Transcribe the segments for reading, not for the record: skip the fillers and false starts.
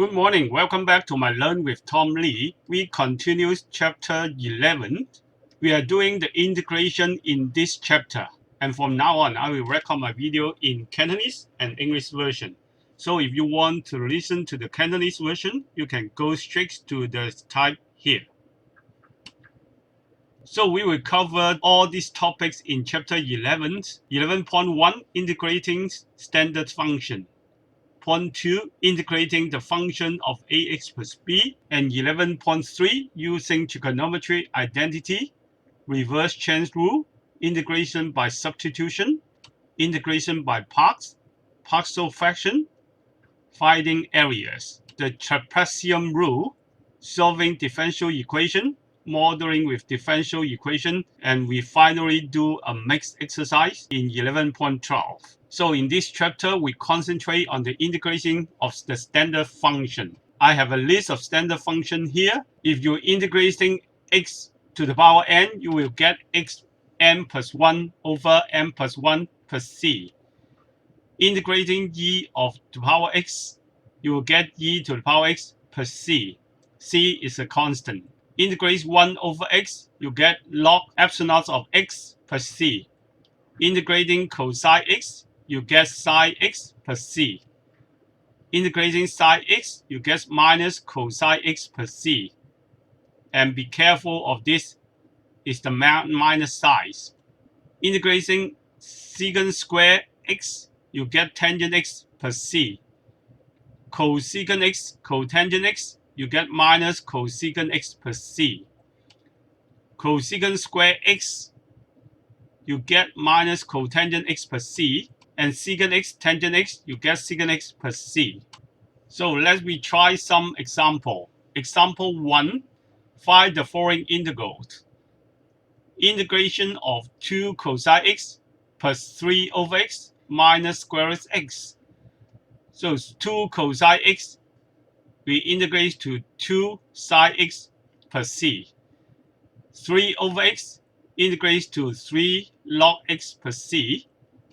Good morning. Welcome back to my Learn with Tom Lee. We continue chapter 11. We are doing the integration in this chapter. And from now on, I will record my video in Cantonese and English version. So if you want to listen to the Cantonese version, you can go straight to the type here. So we will cover all these topics in chapter 11. 11.1, integrating standard function. Point 2, integrating the function of ax plus b, and 11.3, using trigonometry identity, reverse chain rule, integration by substitution, integration by parts, partial fraction, finding areas, the trapezium rule, solving differential equation, modeling with differential equation, and we finally do a mixed exercise in 11.12. So in this chapter, we concentrate on the integration of the standard function. I have a list of standard function here. If you're integrating x to the power n, you will get x n plus 1 over n plus 1 plus c. Integrating e of the power x, you will get e to the power x plus c. C is a constant. Integrate 1 over x, you get log epsilon of x plus c. Integrating cosine x, you get sine x plus c. Integrating sine x, you get minus cosine x plus c. And be careful of this, is the minus signs. Integrating secant square x, you get tangent x plus c. Cosecant x, cotangent x, you get minus cosecant x plus c. Cosecant square x, you get minus cotangent x plus c. And secant x, tangent x, you get secant x plus c. So let me try some example. Example 1, find the following integrals. Integration of 2 cosine x plus 3 over x minus square root x. So 2 cosine x, we integrate to 2 sine x plus c. 3 over x integrates to 3 log x plus c.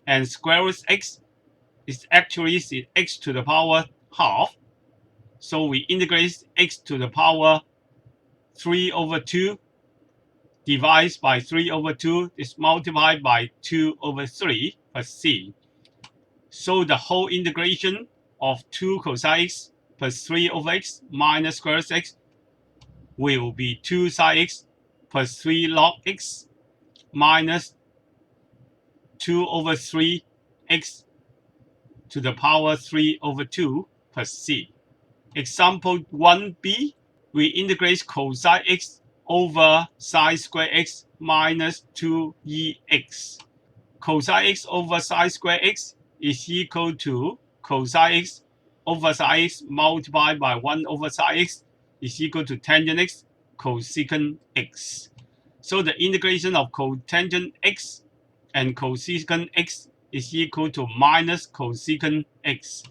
And square root x is actually x to the power half. So we integrate x to the power 3 over 2 divided by 3 over 2 is multiplied by 2 over 3 plus c. So the whole integration of 2 cosine x plus 3 over x minus square root x will be 2 sine x plus 3 log x minus 2 over 3 x to the power 3 over 2 plus c. Example 1b, we integrate cosine x over sine square x minus 2ex. Cosine x over sine square x is equal to cosine x over sine x multiplied by 1 over sine x is equal to tangent x cosecant x. So the integration of cotangent x and cosecant x is equal to minus cosecant x.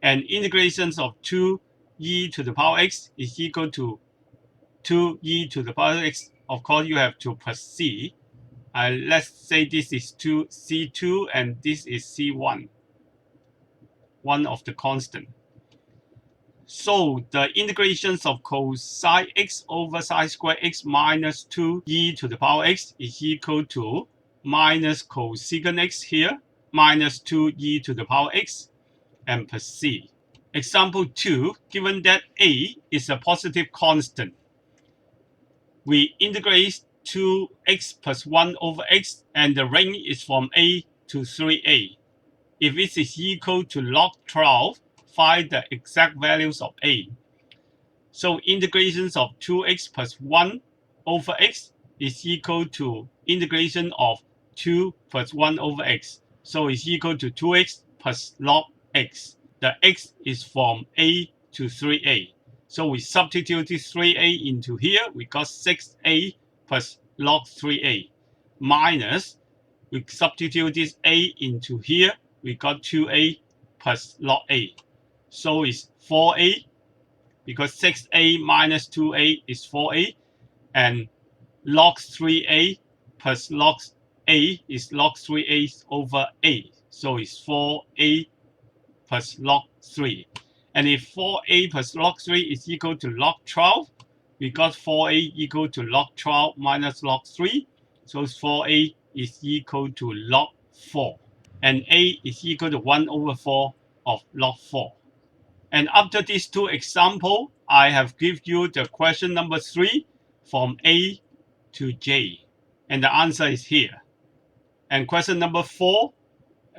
And integrations of 2e to the power x is equal to 2e to the power x. Of course, you have to plus c. Let's say this is C2 and this is C1, one of the constant. So the integrations of cosine x over sine square x minus 2e to the power x is equal to minus cosecant x here, minus 2e to the power x, and plus c. Example 2, given that a is a positive constant, we integrate 2x plus 1 over x, and the range is from a to 3a. If it is equal to log 12, find the exact values of a. So integrations of 2x plus 1 over x is equal to integration of 2 plus 1 over x. So it's equal to 2x plus log x. The x is from a to 3a. So we substitute this 3a into here. We got 6a plus log 3a. Minus, we substitute this a into here. We got 2a plus log a. So it's 4a, because 6a minus 2a is 4a. And log 3a plus log a is log 3a over a. So it's 4a plus log 3. And if 4a plus log 3 is equal to log 12, we got 4a equal to log 12 minus log 3. So 4a is equal to log 4. And a is equal to 1 over 4 of log 4. And after these two examples, I have given you the question number 3 from A to J. And the answer is here. And question number 4,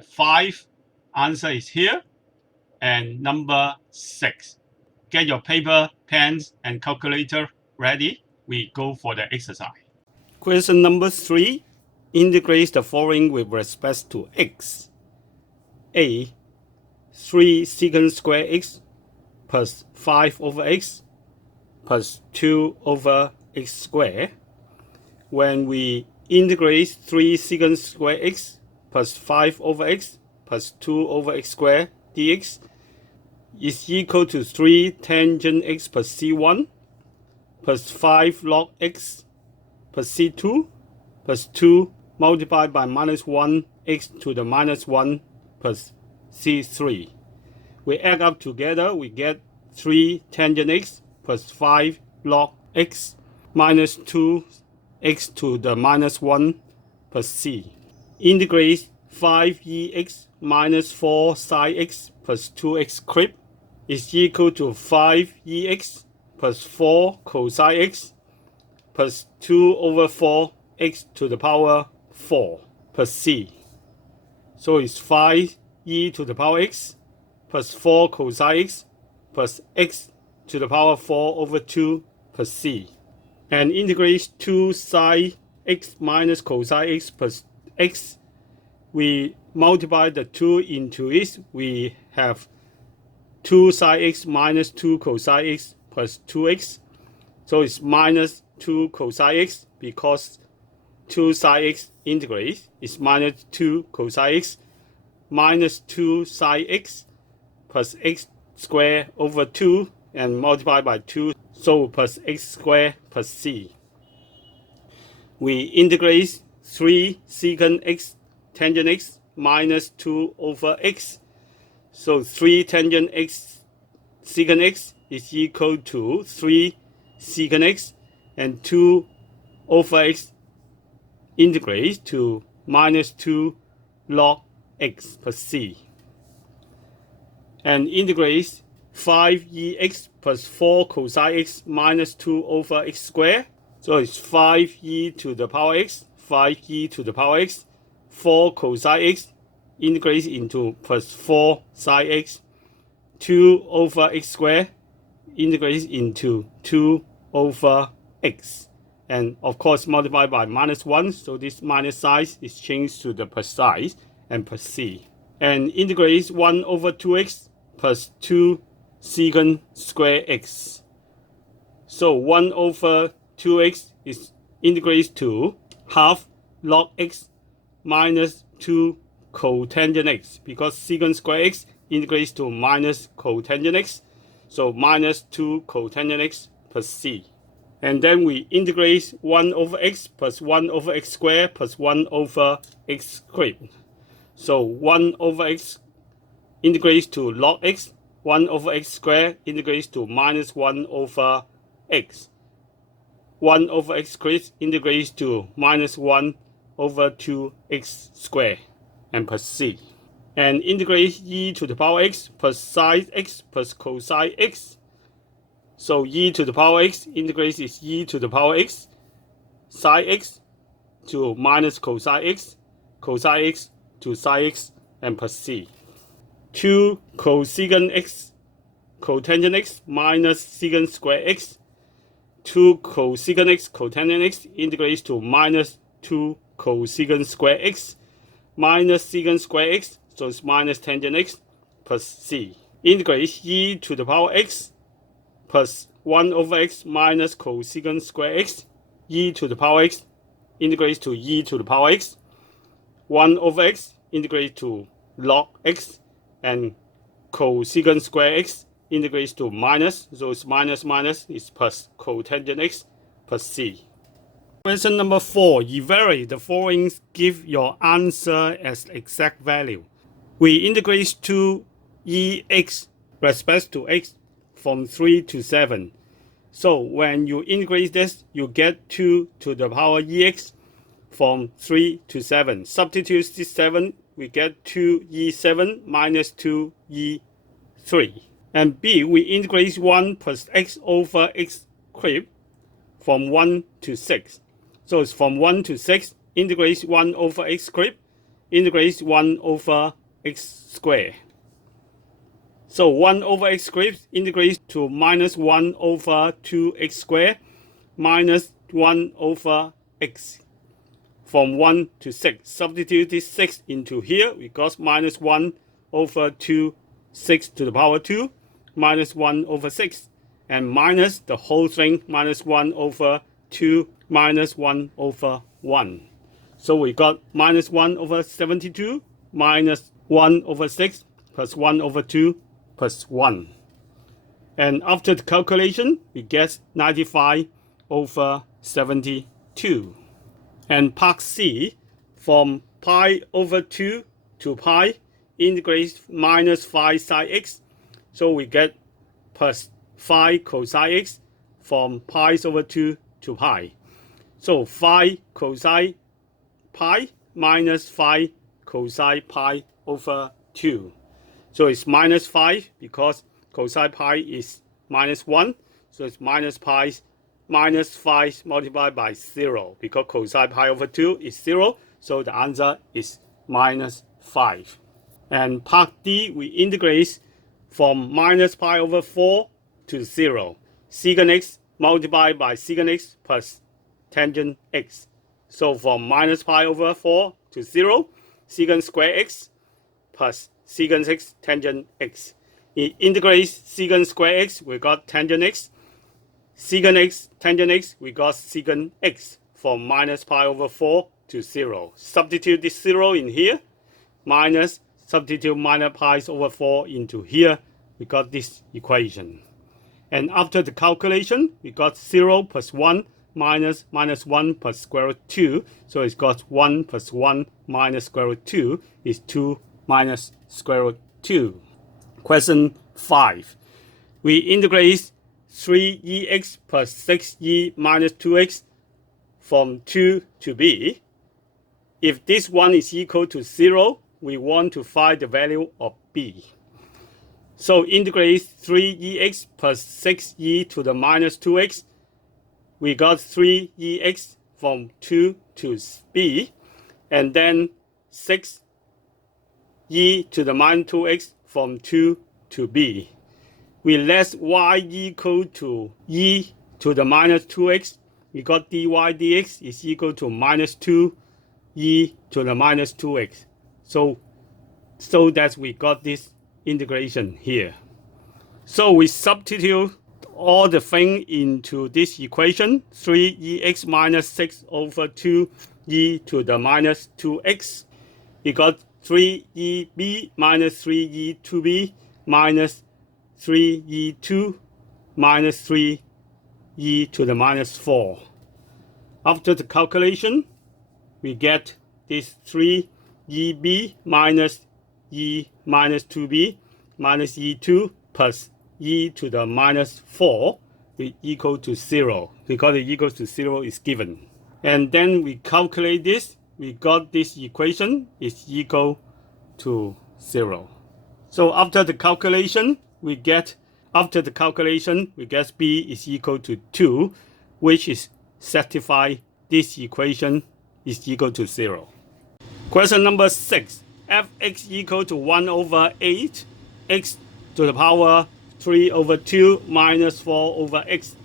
5, answer is here. And number 6. Get your paper, pens, and calculator ready. We go for the exercise. Question number 3. Integrate the following with respect to x. A. 3 secant square x plus 5 over x plus 2 over x squared. When we integrate 3 secant square x plus 5 over x plus 2 over x squared dx is equal to 3 tangent x plus c1 plus 5 log x plus c2 plus 2 multiplied by minus 1 x to the minus 1 plus c3. We add up together, we get 3 tangent x plus 5 log x minus 2 x to the minus 1 plus c. Integrate 5ex minus 4 sine x plus 2x cube is equal to 5ex plus 4 cosine x plus 2 over 4 x to the power 4 plus c. So it's 5e to the power x plus 4 cosine x plus x to the power 4 over 2 plus c. And integrate 2 sine x minus cosine x plus x. We multiply the 2 into it. We have 2 sine x minus 2 cosine x plus 2x. So it's minus 2 cosine x because 2 sine x integrate is minus 2 cosine x minus 2 sine x plus x squared over 2 and multiply by 2. So plus x squared plus c. We integrate 3 secant x tangent x minus 2 over x. So 3 tangent x secant x is equal to 3 secant x and 2 over x integrate to minus 2 log x plus c. And integrate 5ex plus 4 cosine x minus 2 over x squared. So it's 5e to the power x, 5e to the power x, 4 cosine x integrates into plus 4 sine x, 2 over x squared integrates into 2 over x. And of course multiplied by minus 1, so this minus sign is changed to the plus sign and plus c. And integrates 1 over 2x plus 2 secant square x. So 1 over 2x is integrates to half log x minus 2 cotangent x, because secant square x integrates to minus cotangent x. So minus 2 cotangent x plus c. And then we integrate 1 over x plus 1 over x squared plus 1 over x cubed. So 1 over x integrates to log x, 1 over x squared integrates to minus 1 over x. 1 over x squared integrates to minus 1 over 2x squared and plus c. And integrate e to the power x plus sine x plus cosine x. So e to the power x integrates is e to the power x, sine x to minus cosine x to sine x and plus c. 2 cosecant x cotangent x minus secant square x. 2 cosecant x cotangent x integrates to minus 2 cosecant square x minus secant square x, so it's minus tangent x plus c. Integrate e to the power x plus 1 over x minus cosecant square x, e to the power x integrates to e to the power x. 1 over x integrates to log x, and cosecant square x integrates to minus, so it's minus minus is plus cotangent x plus c. Question number 4. Evaluate the following, give your answer as exact value. We integrate to ex respect to x from 3 to 7. So when you integrate this, you get 2 to the power ex from 3 to 7. Substitute this 7, we get 2e7 minus 2e3. And b, we integrate 1 plus x over x cubed from 1 to 6. So it's from 1 to 6, integrate 1 over x cubed, integrate 1 over x squared. So 1 over x squared integrates to minus 1 over 2x squared minus 1 over x from 1 to 6. Substitute this 6 into here. We got minus 1 over 2, 6 to the power 2, minus 1 over 6. And minus the whole thing, minus 1 over 2, minus 1 over 1. So we got minus 1 over 72, minus 1 over 6, plus 1 over 2, plus 1. And after the calculation, we get 95 over 72. And part C, from pi over 2 to pi, integrates minus 5 sine x. So we get plus 5 cosine x from pi over 2 to pi. So 5 cosine pi minus 5 cosine pi over 2. So it's minus 5 because cosine pi is minus 1. So it's minus pi minus 5 multiplied by 0 because cosine pi over 2 is 0. So the answer is minus 5. And part D, we integrate from minus pi over 4 to 0. Secant x multiplied by secant x plus tangent x. So from minus pi over 4 to 0, secant square x plus secant x tangent x. It integrates secant square x, we got tangent x. Secant x tangent x, we got secant x from minus pi over 4 to 0. Substitute this 0 in here, minus, substitute minus pi over 4 into here, we got this equation. And after the calculation, we got 0 plus 1 minus 1 plus square root 2. So it's got 1 plus 1 minus square root 2 is 2 minus square root 2. Question 5. We integrate 3ex plus 6e minus 2x from 2 to b. If this one is equal to 0, we want to find the value of b. So integrate 3ex plus 6e to the minus 2x. We got 3ex from 2 to b. And then 6e to the minus 2x from 2 to b. We let y equal to e to the minus 2x. We got dy dx is equal to minus 2e to the minus 2x. So that we got this integration here. So we substitute all the thing into this equation. 3ex minus 6 over 2e to the minus 2x. We got 3eb minus 3e2b minus 3e2 minus 3e to the minus 4. After the calculation, we get this 3eb minus e minus 2b minus e2 plus e to the minus 4 is equal to 0 because the equal to 0 is given. And then we calculate this. We got this equation is equal to 0. So after the calculation, we get b is equal to 2, which is satisfy this equation is equal to 0. Question number 6. Fx equal to 1 over 8 x to the power 3 over 2 minus 4 over x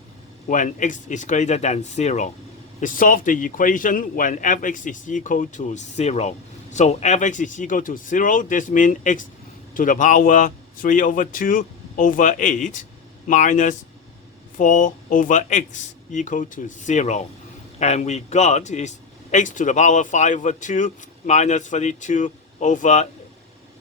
when x is greater than 0. We solve the equation when fx is equal to 0. So fx is equal to 0. This means x to the power 3 over 2 over 8 minus 4 over x equal to 0. And we got is x to the power 5 over 2 minus 32 over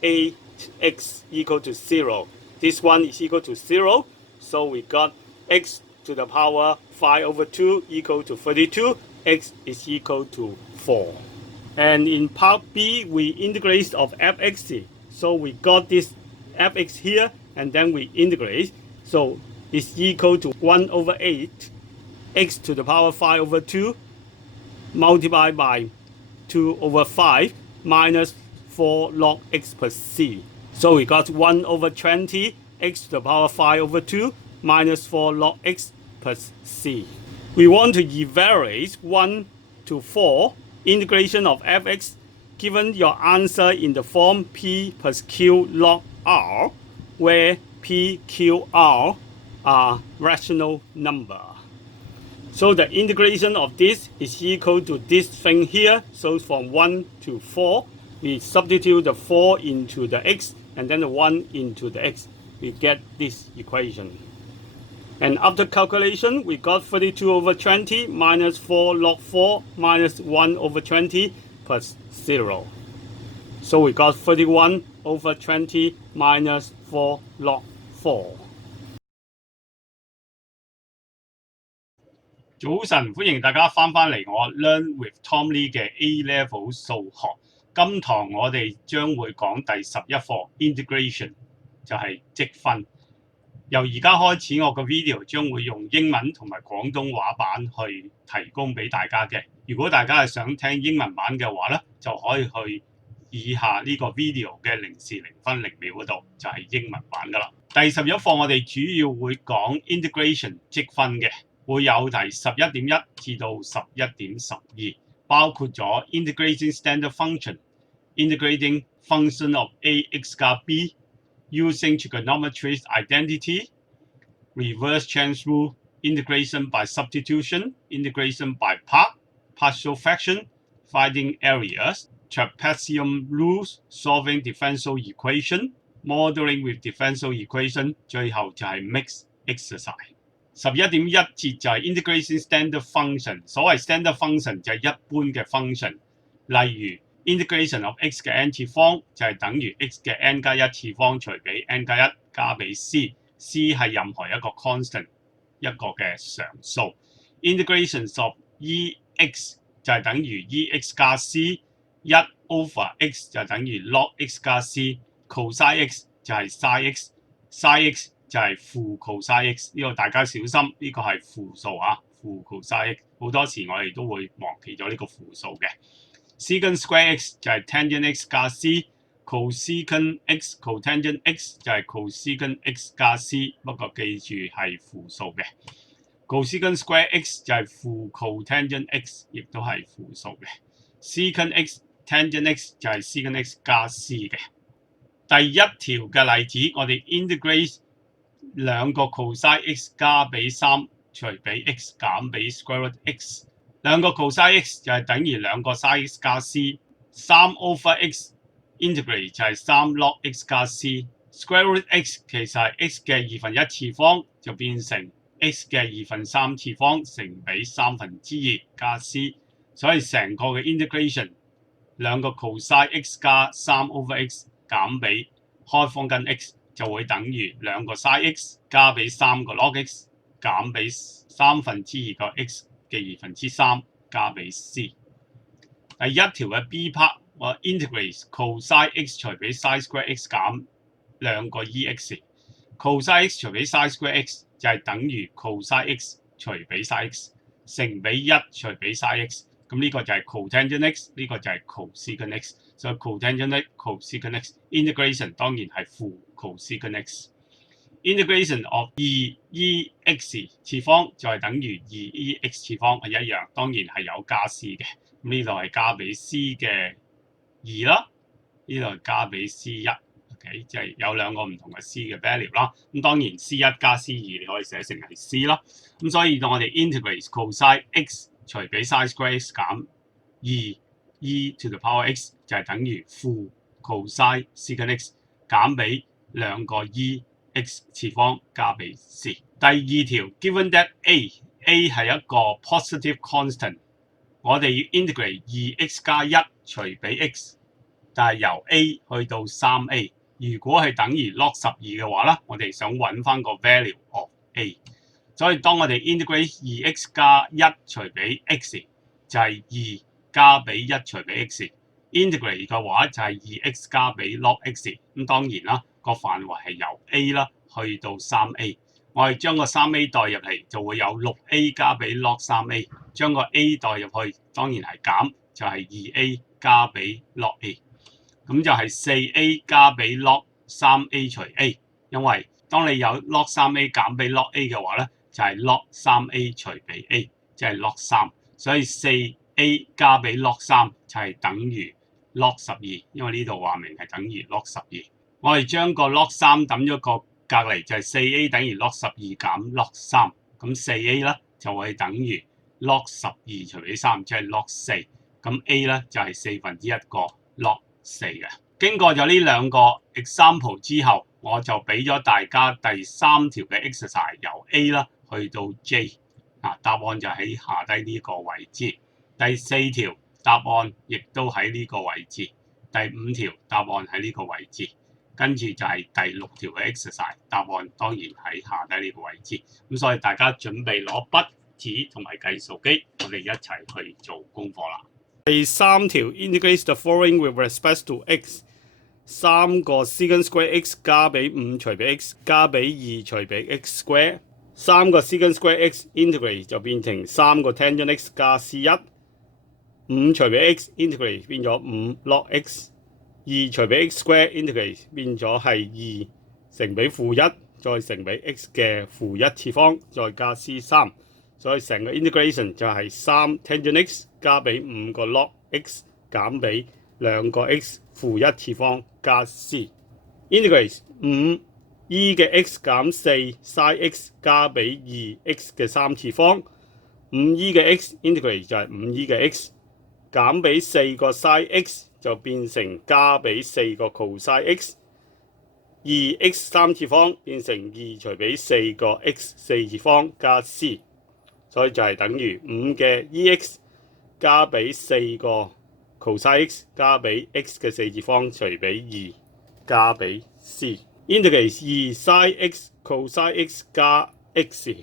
8x equal to 0. This one is equal to 0. So we got x to the power 5 over 2 equal to 32. X is equal to 4. And in part B, we integrate of fx. So we got this fx here and then we integrate. So it's equal to 1 over 8 x to the power 5 over 2 multiplied by 2 over 5 minus 4 log x per c. So we got 1 over 20 x to the power 5 over 2 minus 4 log x per c. We want to evaluate 1 to 4 integration of fx given your answer in the form p plus q log r, where p, q, r are rational number. So the integration of this is equal to this thing here. So from 1 to 4, we substitute the 4 into the x and then the 1 into the x. We get this equation. And after calculation, we got 32 over 20 minus 4 log 4 minus 1 over 20 plus 0. So we got 31 over 20 minus 4 log 4. 早晨，歡迎大家翻返嚟我 Learn with Tom Lee 嘅 A Level 數學。今堂我哋將會講第11課 Integration， 就係積分。由而家開始，我個 video 將會用英文同埋廣東話版去提供俾大家嘅。如果大家係想聽英文版嘅話咧，就可以去以下呢個 video 嘅0:0:0嗰度，就係英文版噶啦。第11課我哋主要會講 Integration 積分嘅。會有題11.1至到11.12，包括咗 Integrating Standard Function、Integrating Function of A(x) 加 B、Using Trigonometry Identity、Reverse Chain Rule、Integration by Substitution、Integration by Part、Partial Fraction、Finding Areas、Trapezium Rules、Solving Differential Equation、Modeling with Differential Equation， 最後就係 Mixed Exercise。11.1 節就係 Integration Standard Function， 所謂 Standard Function 就係一般嘅 function， 例如 Integration of x 嘅 n 次方就係等於 x 嘅 n 加1次方除俾 n 加1加俾 c，c 係任何一個 constant 一個嘅常數。Integration of e(x) 就係等於 e(x) 加 c， 1 over x 就係等於 log x 加 c，cos x 就係 sin x，sin x就係負 cos x， 呢個大家小心，呢個係負數啊，負 cos x， 好多時我哋都會忘記咗呢個負數嘅。secant square x 就係 tangent x 加 c，cosecant x cotangent x 就係 cosecant x 加 c， 不過記住係負數嘅。cosecant square x 就係負 cotangent x， 亦都係負數嘅。secant x tangent x 就係 secant x 加 c 嘅。第一條嘅例子，我哋 integrate 兩個 cos x 加比3除比 x 減比 square root x， 兩個 cos x 就係等於兩個 sin x 加 c， 3 over x integrate 就係3 log x 加 c，square root x 其實係 x 嘅1/2次方，就變成 x 嘅2/3次方乘比2/3加 c， 所以成個嘅 integration 兩個 cos x 加3 over x 減比開方根 x。就會等於兩個 sin x 加比3個 log x 減比2/3個 x 嘅3/2加比 c。第一條嘅 B part， 我 integrate cos x 除比 sin square x 減兩個 ex。cos x 除比 sin square x 就係等於 cos x 除比 sin x 乘比1除比 sin x。咁呢個就係 cotangent x， 呢個就係 cosecant x， 所以 cotangent x、cosecant x。integration 當然係負 cosecant x。integration of 2ex 次方就係等於 2ex 次方係一樣，當然係有加 c 嘅。咁呢度係加比 c 嘅2啦，呢度係加比 c 1。OK， 即係有兩個唔同嘅 c 嘅 value 啦。咁當然 c1 加 c2 你可以寫成係 c 啦。咁所以我哋 integrate cos x 除比 sin square x 減2e to the power x 就係等於負 cos secant x 減比兩個 ex 次方加比 c。第二條 given that a 係一個 positive constant， 我哋要 integrate 2x 加1除比 x， 但係由 a 去到 3a， 如果係等於 log 12嘅話咧，我哋想揾翻個 value of a。所以當我哋 integrate 2x 加1除比 x 就係2加比1除比 x，integrate 嘅話就係2x 加比 log x。咁當然啦，個範圍係由 A 啦去到 3A。我哋將個 3A 代入嚟，就會有 6A 加俾 log 3A， 將個 A 代入去，當然係減，就係 2A 加俾 log A。咁就係 4A 加俾 log 3A 除 A， 因為當你有 log 3A 減俾 log A 嘅話咧，就係 log 3A 除俾 A， 即係 log 3，所以 4A 加俾 log 3就係等於 log 12，因為呢度話明係等於 log 12。我哋將個 log 3抌咗個隔離，就係 4A 等於 log 12減 log 3，咁 4A 咧就會等於 log 12除俾3，即係 log 4，咁 A 咧就係1/4個 log 4嘅。經過咗呢兩個 example 之後，我就俾咗大家第3條嘅 exercise 由 A 啦去到 J， 答案就喺下低呢個位置。第4條答案亦都喺呢個位置，第5條答案喺呢個位置，跟住就係第6條嘅 exercise， 答案當然喺下低呢個位置。咁所以大家準備攞筆、紙同埋計數機，我哋一齊去做功課啦。第3條 integrate the following with respect to x， 3個 secant square x 加俾5除俾 x 加俾2除俾 x square， 3個 secant square x integrate 就變成3個 tangent x 加 C1， 5除俾 x integrate 變咗5 log x， 2除俾 x square integrate 變咗係2乘俾-1，再乘俾 x 嘅-1次方，再加 C3， 所以成個 integration 就係3 tangent x 加俾5個 log x 減俾2個 x -1次方加 c。integrate 5e 嘅 x 減4 sin x 加俾2x 嘅3次方，5e 嘅 x integrate 就係5e 嘅 x 減俾4個 sin x 就變成加俾4個 cos x，2x 3次方變成2除俾4個 x 4次方加 c， 所以就係等於5嘅 ex 加俾4個 cos x 加俾 x 嘅4次方除俾2加俾 c。integrate 2 sin x cos x 加 x，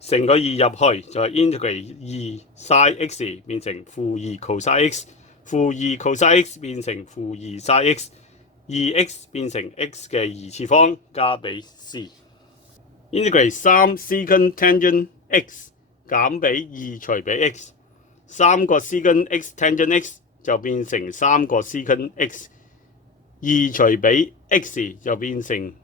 乘個2入去就係 integrate 2 sin x 變成-2 cos x，-2 cos x 變成-2 sin x，2x 變成 x 嘅2次方加俾 c。integrate 3 secant tangent x 減俾2除俾 x， 3個 secant x tangent x 就變成3個 secant x， 2除俾 x 就變成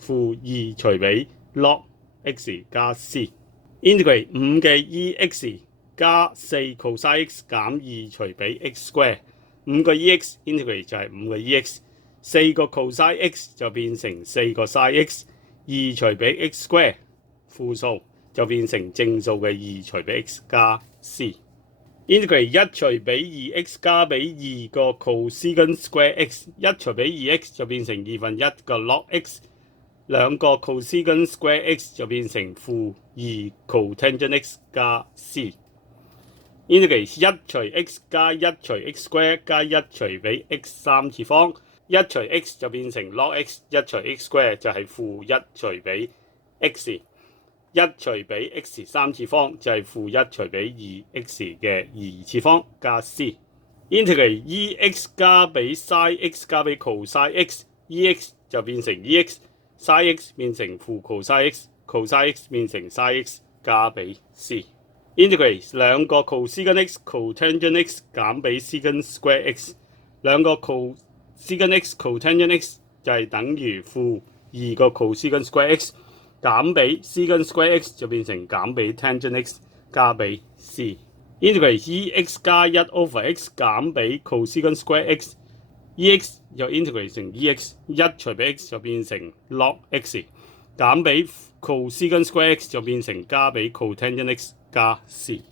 -2除俾 log x 加 c。integrate 5嘅 ex 加4 cos x 減2除俾 x square， 5個 ex integrate 就係5個 ex， 4個 cos x 就變成4個 sin x， 2除俾 x square 負數就變成正數嘅2除俾 x 加 c。integrate 1除俾 2x 加俾2個 cosecant square x， 1除俾 2x 就變成1/2個 log x， 2個 cosecant square x 就變成-2 cotangent x 加 c。integrate 1除 x 加1除 x square 加1除俾 x 3次方，1除 x 就變成 log x， 1除 x square 就係-1除俾 x， 1除俾 x 3次方就係-1除俾 2x 嘅2次方加 c。integrate ex 加俾 sin x 加俾 cos x，ex 就變成 ex，sin x 變成-cos x，cos x 變成 sin x 加俾 c。integrate 2個 cosecant x cotangent x 減俾 secant square x， 2個 cosecant x cotangent x 就係等於-2個 cosecant square x， 減俾 secant square x 就變成減俾 tangent x 加俾 c。integrate ex 加1 over x 減俾 cosecant square x，ex 就 integrate 成 ex， 1除俾 x 就變成 log x， 減俾 cosecant square x 就變成加俾 cotangent x 加 c。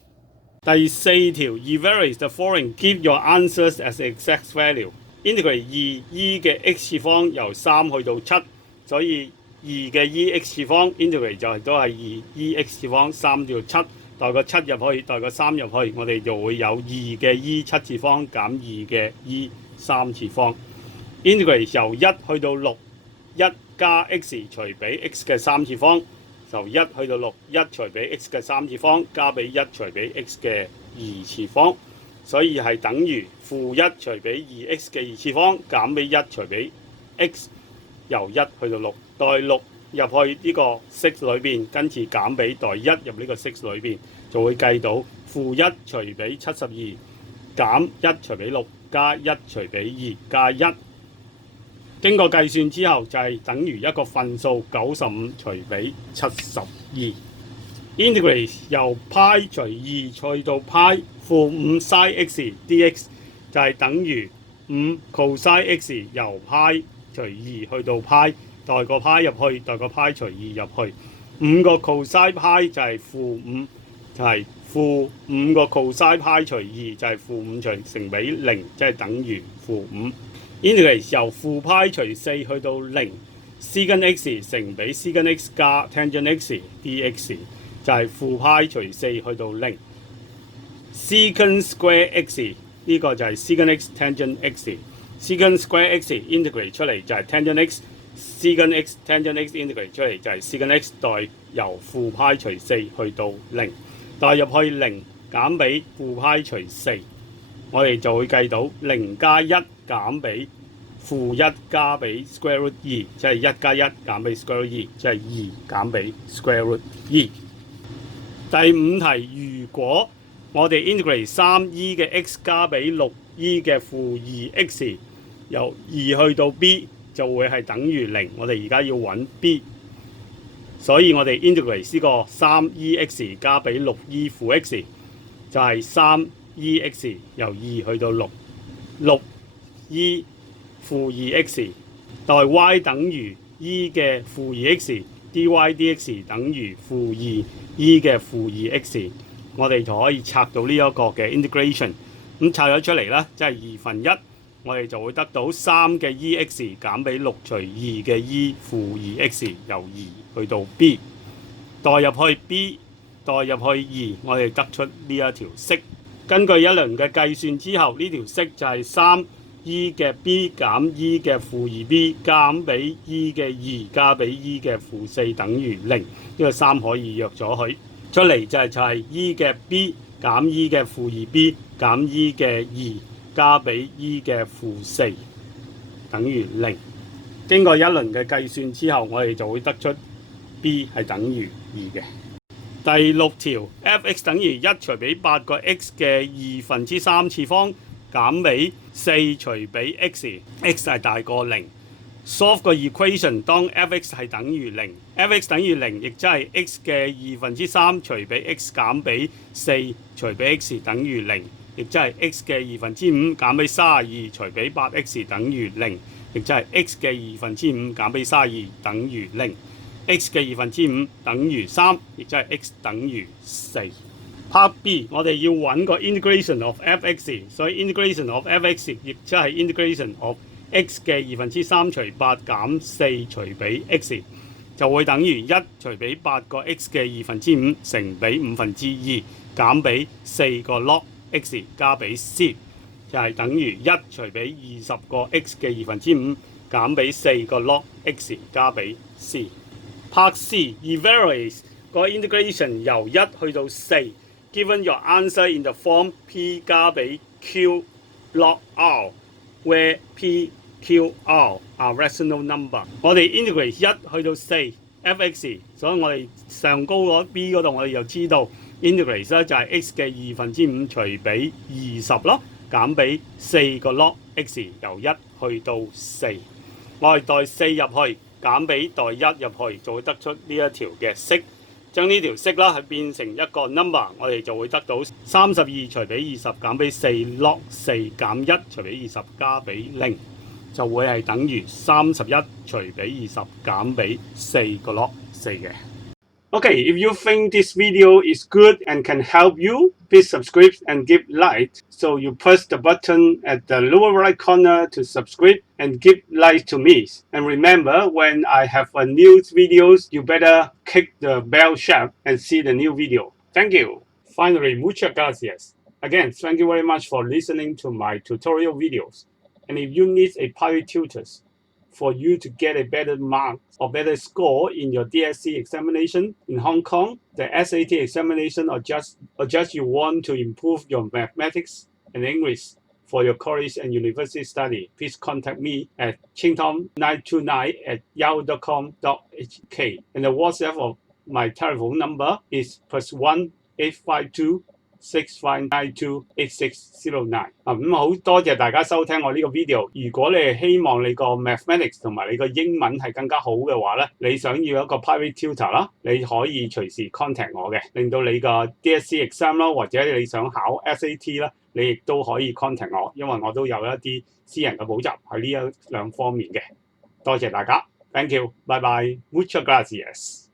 第4條 evaluate the following， give your answers as exact value。integrate 2e 嘅 x 次方由3去到7，所以2嘅 ex 次方 integrate 就係都係2ex 次方3到7，代個7入去，代個3入去，我哋就會有2嘅 e7 次方減2嘅 e3 次方。integrate 由1去到6， 1加 x 除俾 x 嘅3次方，就1去到6， 1除俾 x 嘅3次方加俾1除俾 x 嘅2次方，所以係等於-1除俾2x 嘅2次方減俾1除俾 x 由1去到6，代6入去呢個6裏邊，跟住減俾代1入呢個6裏邊，就會計到-1除俾72減1除俾6加1除俾2加1。經過計算之後，就係等於一個分數95除俾72。integrate 由派除2去到派-5 sin x dx 就係等於5 cos x 由派除2去到派，代個派入去，代個派除2入去。5個 cos 派就係-5，就係-5個 cos 派除2就係-5乘俾0，即係等於-5。integrate 由負派除4去到0 ，secant x 乘俾 secant x 加 tangent x dx 就係負派除4去到0 ，secant square x 呢個就係 secant x tangent x，secant square x integrate 出嚟就係 tangent x，secant x tangent x integrate 出嚟就係 secant x 代由負派除4去到0，代入去0減俾負派除4，我哋就會計到0加1減俾-1加俾 square root 2，即係1加1減俾 square root 2，即係2減俾 square root 2。第5題，如果我哋 integrate 3e 嘅 x 加俾6e 嘅負 2x 由2去到 b 就會係等於0，我哋而家要揾 b， 所以我哋 integrate 呢個 3ex 加俾6e 負 x 就係 3ex 由2去到6 6e 負 2x 代 y 等於 e 嘅負 2x dy dx 等於負 2e 嘅負 2x， 我哋就可以拆到呢一個嘅 integration， 咁拆咗出嚟啦，即係1/2，我哋就會得到3嘅 ex 減俾6除2嘅 e 負 2x 由2去到 b， 代入去 b， 代入去2，我哋得出呢一條式。根據一輪嘅計算之後，呢條式就係3e 嘅 b 減 e 嘅負 2b 減俾 e 嘅2加俾 e 嘅負4等於0，呢個3可以約咗佢出嚟就係 e 嘅 b 減 e 嘅負 2b 減 e 嘅2加俾 e 嘅負4等於0。經過一輪嘅計算之後，我哋就會得出 b 係等於2嘅。第6條 f(x) 等於1除俾8個 x 嘅3/2次方減俾4除俾 x，x 係大過0。solve 個 equation 當 f(x) 係等於0 ，f(x) 等於0，亦即係 x 嘅3/2除俾 x 減俾4除俾 x 等於0，亦即係 x 嘅5/5減俾32除俾8x 等於0，亦即係 x 嘅5/5減俾32等於0。x 嘅5/5等於3，亦即係 x 等於4。Part B 我哋要揾個 integration of f(x)， 所以 integration of f(x) 亦即係 integration of x 嘅3/2除8減4除俾 x， 就會等於1除俾8個 x 嘅5/5乘俾2/5減俾4個 log x 加俾 c， 就係等於1除俾20個 x 嘅5/5減俾4個 log x 加俾 c。Part C evaluate 個 integration 由1去到4，given your answer in the form p 加俾 q log r where p、q、r are rational number。我哋 integrate 1去到4 f(x)， 所以我哋上高嗰 b 嗰度我哋就知道 integrate 咧就係 x 嘅5/5除俾20咯，減俾4個 log x 由1去到4，我哋代4入去。減俾代1入去，就會得出呢一條嘅式。將呢條式啦係變成一個 number， 我哋就會得到32除俾20減俾4 log 4減1除俾20加俾0，就會係等於31除俾20減俾4個 log 4嘅。Okay, if you think this video is good and can help you, please subscribe and give like. So you press the button at the lower right corner to subscribe and give like to me. And remember, when I have a new videos, you better click the bell shape and see the new video. Thank you. Finally, muchas gracias. Again, thank you very much for listening to my tutorial videos. And if you need a private tutors, for you to get a better mark or better score in your DSC examination in Hong Kong, the SAT examination, or just you want to improve your mathematics and English, for your college and university study, please contact me at chingtom929@yahoo.com.hk. And the WhatsApp of my telephone number is +1 852 6592 8609。咁好多謝大家收聽我呢個 video。如果你係希望你個 mathematics 同埋你個英文係更加好嘅話咧，你想要一個 private tutor 啦，你可以隨時 contact 我嘅，令到你個 DSE exam 啦，或者你想考 SAT 啦，你亦都可以 contact 我，因為我都有一啲私人嘅補習喺呢兩方面嘅。多謝大家 ，thank you，拜拜 ，muchas gracias。